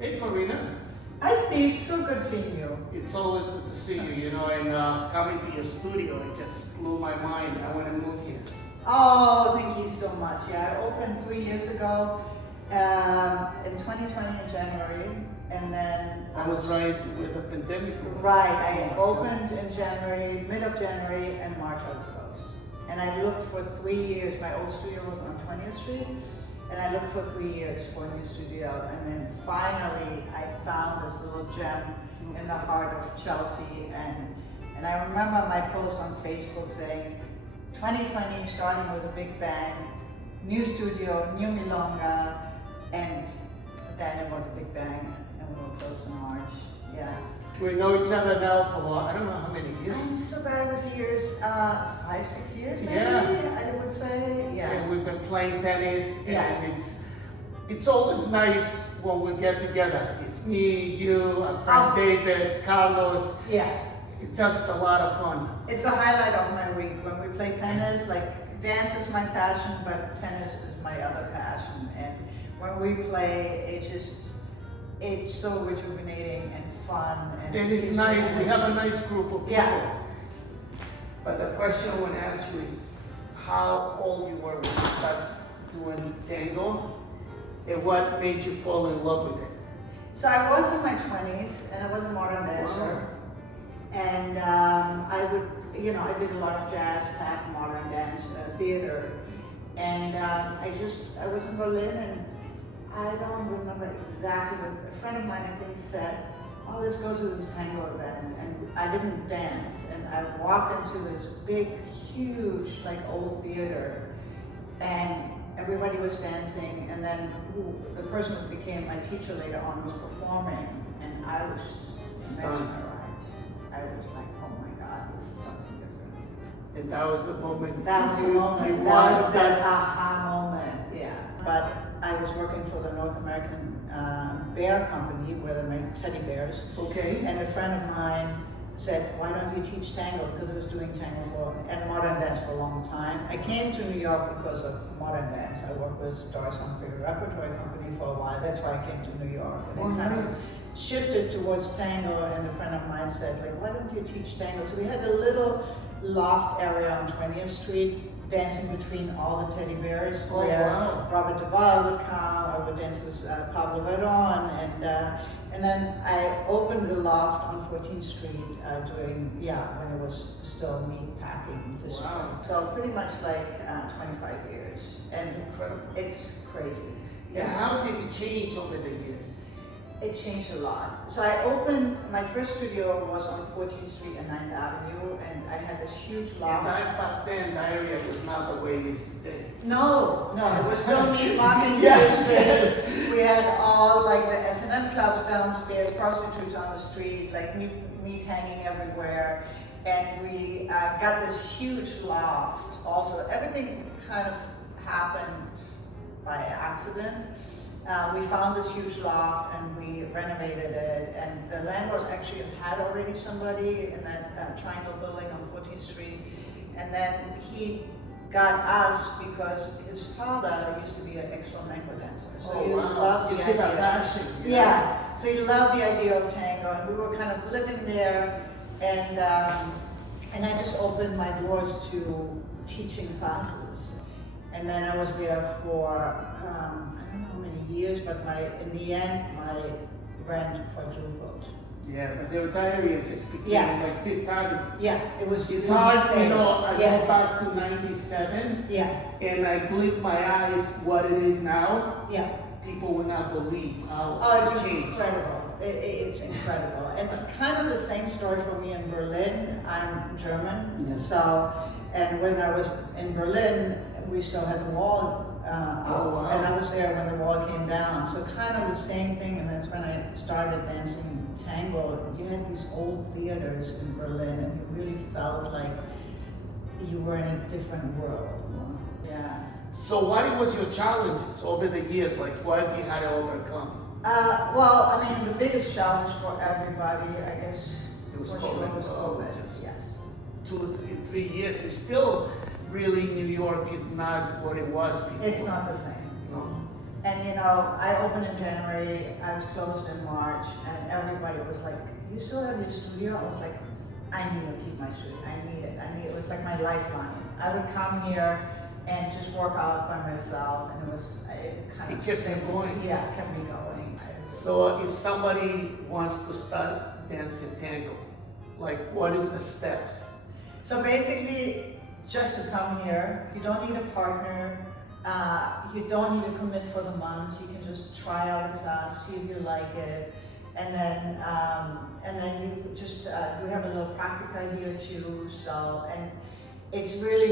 Hey Carina, Hi Steve, so good seeing you. it's always good to see you, and coming to your studio, it just blew my mind. I want to move here. Oh, thank you so much. Yeah, I opened 3 years ago in 2020 in January, and then I was right with the pandemic. right, I opened in January, mid of January, and March I was closed. And I looked for 3 years. My old studio was on 20th Street, and I looked for 3 years for a new studio, and then finally I found this little gem in the heart of Chelsea, and I remember my post on Facebook saying, 2020 starting with a big bang, new studio, new Milonga, and then it was a big bang, and we were closed in March. Yeah. We know each other now for, I don't know how many years. I'm so bad it was years, 5, 6 years maybe, Yeah. I would say. Yeah. And we've been playing tennis, Yeah. and it's always nice when we get together. It's me, you, our friend David, Carlos. Yeah. It's just a lot of fun. It's the highlight of my week when we play tennis. Like, dance is my passion, but tennis is my other passion. And when we play, it's so rejuvenating and fun. And it's nice, we have a nice group of people. Yeah. But the question I want to ask you is how old you were when you started doing tango, and what made you fall in love with it? So I was in my 20s, and I was a modern dancer. Wow. And I would, I did a lot of jazz, tap, modern dance, theater. And I was in Berlin, and I don't remember exactly, but a friend of mine, I think, said, oh, let's go to this tango event. And I didn't dance, and I walked into this big, huge, like old theater, and everybody was dancing, and then the person who became my teacher later on was performing, and I was just mesmerized. I was like, oh my God, this is something different. And that was the moment. That was the moment. That was that aha moment, yeah. But I was working for the North American Bear Company where they make teddy bears. Okay. And a friend of mine said, why don't you teach tango? Because I was doing tango and modern dance for a long time. I came to New York because of modern dance. I worked with Doris Humphrey Repertory Company for a while. That's why I came to New York. And it kind of shifted towards tango, and a friend of mine said, like, why don't you teach tango? So we had a little loft area on 20th Street, dancing between all the teddy bears, where Robert Duvall would come. I would dance with Pablo Veron, and then I opened the loft on 14th Street when it was still meat packing district. Wow. So pretty much like 25 years. And That's incredible. it's crazy. And how did it change over the years? It changed a lot. So I opened, my first studio was on 14th Street and 9th Avenue, and I had this huge And loft. back then, the area was not the way it is today. No, it was still meat market Yes, district. We had all like the S&M clubs downstairs, prostitutes on the street, like meat hanging everywhere. And we got this huge loft. Also, everything kind of happened by accident. We found this huge loft and we renovated it, and the landlord actually had already somebody in that Triangulo building on 14th Street, and then he got us because his father used to be an ex-flamenco dancer. So he loved the idea. Passion. Yeah, so he loved the idea of tango, and we were kind of living there, and I just opened my doors to teaching classes. And then I was there for, I don't know how many years, but in the end, my rent quadrupled. Yeah, but the area just became like Fifth Avenue. Yes, it was. It's hard, I go back to 97, Yeah, and I blink my eyes what it is now. yeah. People will not believe how Oh, it's it's changed. incredible. It's incredible. And kind of the same story for me in Berlin. I'm German, Yes. so, and when I was in Berlin, we still had the wall up, wow. and I was there when the wall came down. So kind of the same thing, and that's when I started dancing tango. You had these old theaters in Berlin, and you really felt like you were in a different world. Yeah. So what was your challenges over the years? Like what you had to overcome? Well, I mean, the biggest challenge for everybody, I guess, It was for sure was COVID. COVID. Yes. 2, 3 years. It's still really New York is not what it was before. It's not the same. No. And you know, I opened in January, I was closed in March, and everybody was like, "You still have your studio?" I was like, "I need to keep my studio. I need it. It was like my lifeline. I would come here and just work out by myself, and it kind of kept me going. Yeah, it kept me going. So if somebody wants to start dancing tango, like what is the steps? So basically, just to come here, you don't need a partner. You don't need to commit for the months. You can just try out a class, see if you like it, and then you just we have a little practica here too. So it's really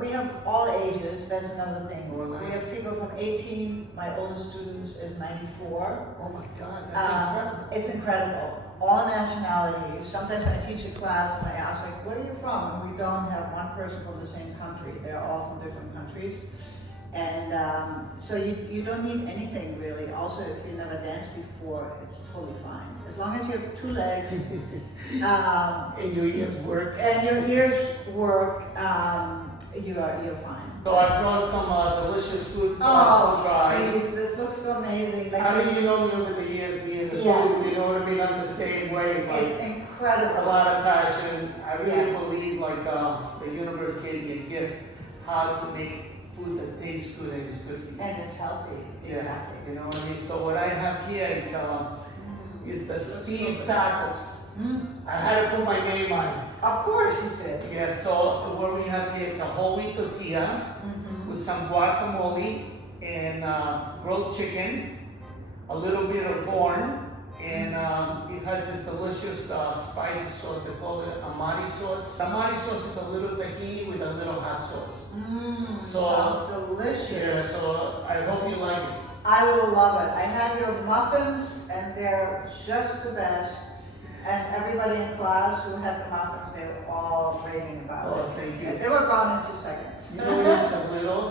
we have all ages. That's another thing. Oh, nice. We have people from 18. My oldest student is 94. Oh my God, that's incredible. It's incredible. All nationalities. Sometimes I teach a class and I ask like, "Where are you from?" And we don't have one person from the same country. They're all from different countries. And so you don't need anything really. Also, if you never danced before, it's totally fine. As long as you have 2 legs. And your ears work. And your ears work, you're fine. So I brought some delicious food for us to try. Steve, this looks so amazing. Like How do you know me over the years being the Yes. food? You know what I mean? I'm the same way. It's like it's incredible. a lot of passion. I really Yeah. believe like the universe gave me a gift how to make food that tastes good and is good for you. And it's healthy. Yeah, Exactly. you know what I mean? So what I have here is the Steve tacos. I had to put my name on it. Of course you said. Yeah, so what we have here, it's a whole wheat tortilla with some guacamole and grilled chicken, a little bit of corn, and it has this delicious spicy sauce. They call it amari sauce. Amari sauce is a little tahini with a little hot sauce. Sounds delicious. Yeah, so I hope you like it. I will love it. I had your muffins and they're just the best. And everybody in class who had the muffins, they were all raving about it. Oh, thank you. They were gone in 2 seconds. You know what is the little?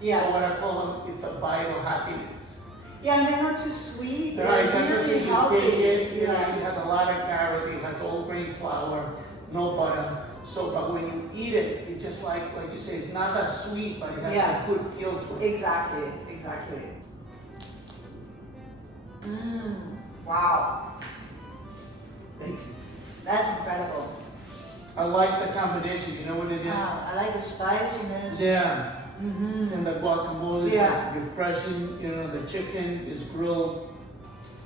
Yeah. So what I call them, it's a bite of happiness. Yeah, and they're not too sweet. Right, They're that's just really you healthy. take it, you know, Yeah. it has a lot of carrot, it has whole grain flour, no butter. So, but when you eat it, it's just like you say, it's not that sweet, but it has Yeah. a good feel to it. Exactly. Wow. Thank you. That's incredible. I like the combination, you know what it is? Wow, I like the spiciness. Yeah, Mm-hmm. and the guacamole is Yeah. refreshing, you know, the chicken is grilled.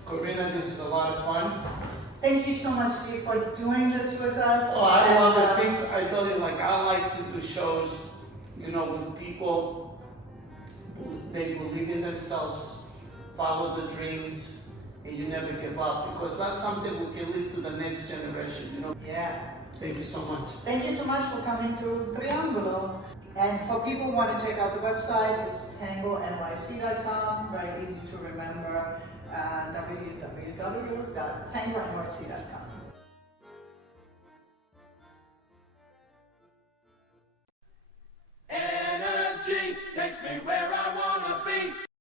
Carina, this is a lot of fun. Thank you so much, Steve, for doing this with us. Oh, I And, love the things, I tell you, like, I like to do shows, you know, with people, they believe in themselves, follow the dreams, and you never give up, because that's something we can leave to the next generation, you know? Yeah. Thank you so much. Thank you so much for coming to Triangulo. And for people who want to check out the website, it's tangonyc.com, very easy to remember, www.tangonyc.com.